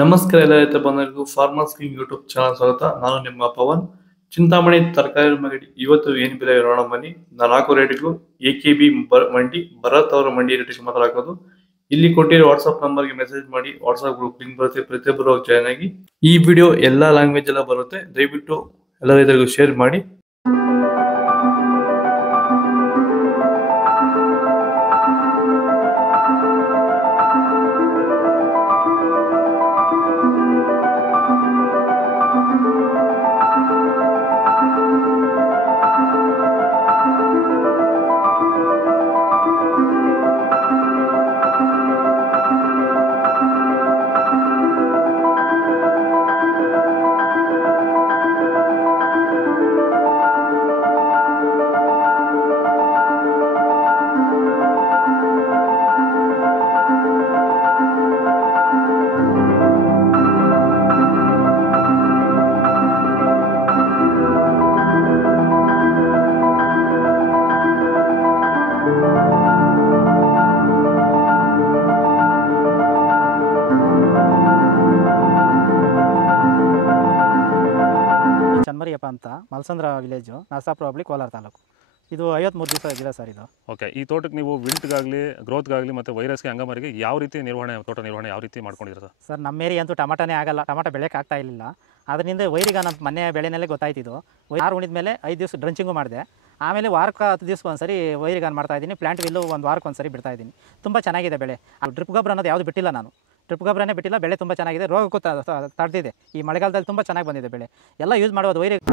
ನಮಸ್ಕಾರ ಎಲ್ಲ ರೈತ ಬಂಧುಗಳಿಗೂ ಫಾರ್ಮರ್ಸ್ ಕಿಂಗ್ ಯೂಟ್ಯೂಬ್ ಚಾನಲ್ ಸ್ವಾಗತ. ನಾನು ನಿಮ್ಮ ಪವನ್. ಚಿಂತಾಮಣಿ ತರಕಾರಿ ಮಂಡಿ ಇವತ್ತು ಏನು ಬೆಲೆ ನೋಡೋಣ ಬನ್ನಿ. ನಾಲ್ಕು ರೇಟ್ಗಳು AKB ಮಂಡಿ ಭರತ್ ಅವರ ಮಂಡಿ ರೇಟ್ ಮಾತ್ರ ಹಾಕೋದು. ಇಲ್ಲಿ ಕೊಟ್ಟಿರೋ ವಾಟ್ಸ್ಆಪ್ ನಂಬರ್ಗೆ ಮೆಸೇಜ್ ಮಾಡಿ. ವಾಟ್ಸ್ಆಪ್ ಗ್ರೂಪ್ ಲಿಂಕ್ ಬರುತ್ತೆ, ಪ್ರತಿಯೊಬ್ಬರು ಜಾಯ್ನ್ ಆಗಿ. ಈ ವಿಡಿಯೋ ಎಲ್ಲಾ ಲ್ಯಾಂಗ್ವೇಜ್ ಎಲ್ಲ ಬರುತ್ತೆ, ದಯವಿಟ್ಟು ಎಲ್ಲ ರೈತರಿಗೂ ಶೇರ್ ಮಾಡಿ. ಚನ್ಮರಿಯಪ್ಪ ಅಂತ ಮಲ್ಸಂದ್ರ ವಿಲೇಜು, ನರಸಾಪುರ ಹೋಬಳಿ, ಕೋಲಾರ ತಾಲೂಕು. ಇದು 53 ದಿವಸ ಗಿಡ ಸರ್ ಇದು. ಓಕೆ, ಈ ತೋಟಕ್ಕೆ ನೀವು ವಿಲ್ಟ್ಗಾಗಲಿ ಗ್ರೋತ್ಗಾಗಲಿ ಮತ್ತು ವೈರಸ್ಗೆ ಅಂಗಮಾರಿಗೆ ಯಾವ ರೀತಿ ತೋಟ ನಿರ್ವಹಣೆ ಯಾವ ರೀತಿ ಮಾಡ್ಕೊಂಡಿದ್ದೀರಾ ಸರ್? ನಮ್ಮ ಏರಿಯಾ ಅಂತೂ ಟಮಾಟನೇ ಆಗಲ್ಲ, ಟಮಾಟ ಬೆಳೆಯೋಕೆ ಆಗ್ತಾ ಇರಲಿಲ್ಲ. ಅದರಿಂದ ವೈರಿಗೆ ನಮ್ಮ ಮನೆ ಬೆಳೆನಲ್ಲೇ ಗೊತ್ತಾಯ್ತಿದ್ದು. ಆರು ಉಣಿದ ಮೇಲೆ 5 ದಿವಸ ಡ್ರಂಚಿಂಗು ಮಾಡಿದೆ. ಆಮೇಲೆ ವಾರಕ್ಕೆ 10 ದಿವಸಕ್ಕೆ ಒಂದ್ಸರಿ ವೈರಿಗಾನ್ ಮಾಡ್ತಾಯಿದ್ದೀನಿ. ಪ್ಲಾಂಟ್ ವಿಲ್ಲು ಒಂದು ವಾರಕ್ಕೆ ಒಂದ್ಸರಿ ಬಿಡ್ತಾಯಿದ್ದೀನಿ. ತುಂಬ ಚೆನ್ನಾಗಿದೆ ಬೆಳೆ. ಡ್ರಿಪ್ ಗೊಬ್ಬರ ಅನ್ನೋದು ಯಾವುದು ಬಿಟ್ಟಿಲ್ಲ ನಾನು. ಡ್ರಿಪ್ ಗೊಬ್ಬರನೇ ಬಿಟ್ಟಿಲ್ಲ. ಬೆಳೆ ತುಂಬ ಚೆನ್ನಾಗಿದೆ. ರೋಗಕ್ಕೂ ತಡೆದಿದೆ. ಈ ಮಳೆಗಾಲದಲ್ಲಿ ತುಂಬ ಚೆನ್ನಾಗಿ ಬಂದಿದೆ ಬೆಳೆ. ಎಲ್ಲ ಯೂಸ್ ಮಾಡೋದು ವೈರಿಗೆ.